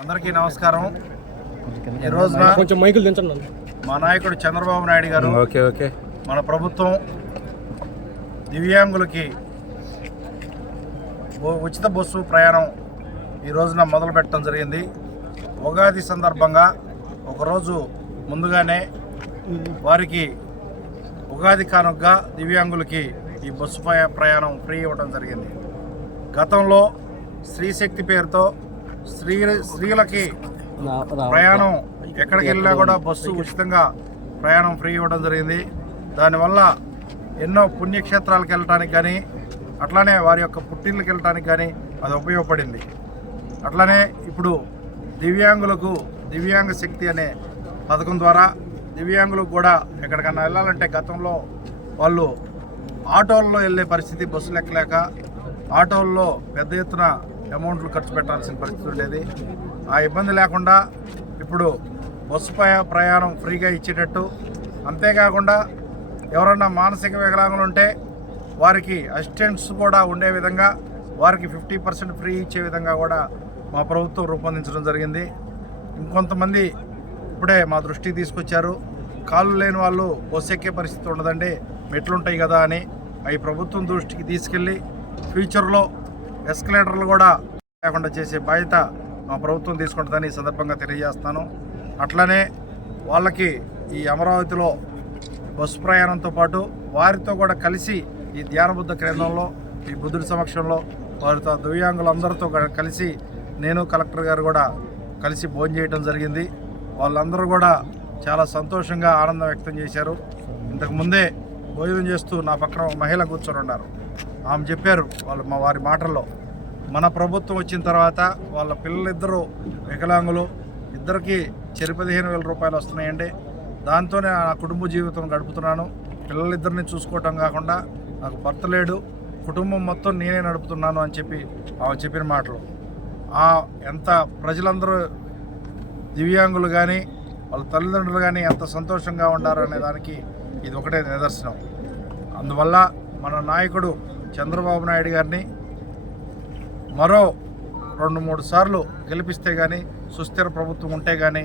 అందరికీ నమస్కారం. ఈ రోజున కొంచెం మైకులు దించండి. మా నాయకుడు చంద్రబాబు నాయుడు గారు మన ప్రభుత్వం దివ్యాంగులకి ఉచిత బస్సు ప్రయాణం ఈ రోజున మొదలు పెట్టడం జరిగింది. ఉగాది సందర్భంగా ఒకరోజు ముందుగానే వారికి ఉగాది కానుకగా దివ్యాంగులకి ఈ బస్సు ప్రయాణం ఫ్రీ ఇవ్వడం జరిగింది. గతంలో స్త్రీశక్తి పేరుతో స్త్రీలకి ప్రయాణం ఎక్కడికి వెళ్ళినా కూడా బస్సు ఉచితంగా ప్రయాణం ఫ్రీ ఇవ్వడం జరిగింది. దానివల్ల ఎన్నో పుణ్యక్షేత్రాలకు వెళ్ళటానికి కానీ అట్లానే వారి యొక్క పుట్టిళ్ళకి వెళ్ళటానికి కానీ అది ఉపయోగపడింది. అట్లనే ఇప్పుడు దివ్యాంగులకు దివ్యాంగ శక్తి అనే పథకం ద్వారా దివ్యాంగులకు కూడా ఎక్కడికన్నా వెళ్ళాలంటే గతంలో వాళ్ళు ఆటోల్లో వెళ్ళే పరిస్థితి, బస్సులు ఎక్కలేక ఆటోల్లో పెద్ద ఎత్తున అమౌంట్లు ఖర్చు పెట్టాల్సిన పరిస్థితి ఉండేది. ఆ ఇబ్బంది లేకుండా ఇప్పుడు బస్సు ప్రయాణం ఫ్రీగా ఇచ్చేటట్టు, అంతేకాకుండా ఎవరన్నా మానసిక వికలాంగులు ఉంటే వారికి అసిస్టెంట్స్ కూడా ఉండే విధంగా వారికి 50% ఫ్రీ ఇచ్చే విధంగా కూడా మా ప్రభుత్వం రూపొందించడం జరిగింది. ఇంకొంతమంది ఇప్పుడే మా దృష్టికి తీసుకొచ్చారు. కాళ్ళు లేని వాళ్ళు బస్సు ఎక్కే పరిస్థితి ఉండదండి, మెట్లుంటాయి కదా అని అవి ప్రభుత్వం దృష్టికి తీసుకెళ్ళి ఫ్యూచర్లో ఎస్కలేటర్లు కూడా లేకుండా చేసే బాధ్యత మా ప్రభుత్వం తీసుకుంటుందని ఈ సందర్భంగా తెలియజేస్తాను. అట్లనే వాళ్ళకి ఈ అమరావతిలో బస్సు ప్రయాణంతో పాటు వారితో కూడా కలిసి ఈ ధ్యానబుద్ధ కేంద్రంలో ఈ బుద్ధుడి సమక్షంలో వారితో దివ్యాంగులందరితో కలిసి నేను కలెక్టర్ గారు కూడా కలిసి భోజనం చేయడం జరిగింది. వాళ్ళందరూ కూడా చాలా సంతోషంగా ఆనందం వ్యక్తం చేశారు. ఇంతకుముందే భోజనం చేస్తూ నా పక్కన మహిళ కూర్చొని ఉన్నారు. ఆమె చెప్పారు వారి మాటల్లో, మన ప్రభుత్వం వచ్చిన తర్వాత వాళ్ళ పిల్లలిద్దరూ వికలాంగులు, ఇద్దరికి 15,000 రూపాయలు వస్తున్నాయండి. దాంతోనే నా కుటుంబ జీవితం గడుపుతున్నాను. పిల్లలిద్దరిని చూసుకోవటం కాకుండా నాకు భర్త లేడు, కుటుంబం మొత్తం నేనే నడుపుతున్నాను అని చెప్పి ఆమె చెప్పిన మాటలు ఎంత ప్రజలందరూ దివ్యాంగులు కానీ వాళ్ళ తల్లిదండ్రులు కానీ ఎంత సంతోషంగా ఉండారు అనే దానికి ఇది ఒకటే నిదర్శనం. అందువల్ల మన నాయకుడు చంద్రబాబు నాయుడు గారిని మరో 2-3 సార్లు గెలిపిస్తే కానీ, సుస్థిర ప్రభుత్వం ఉంటే కానీ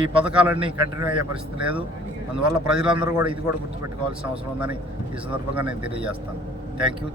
ఈ పథకాలన్నీ కంటిన్యూ అయ్యే పరిస్థితి లేదు. అందువల్ల ప్రజలందరూ కూడా ఇది కూడా గుర్తుపెట్టుకోవాల్సిన అవసరం ఉందని ఈ సందర్భంగా నేను తెలియజేస్తాను. Thank you.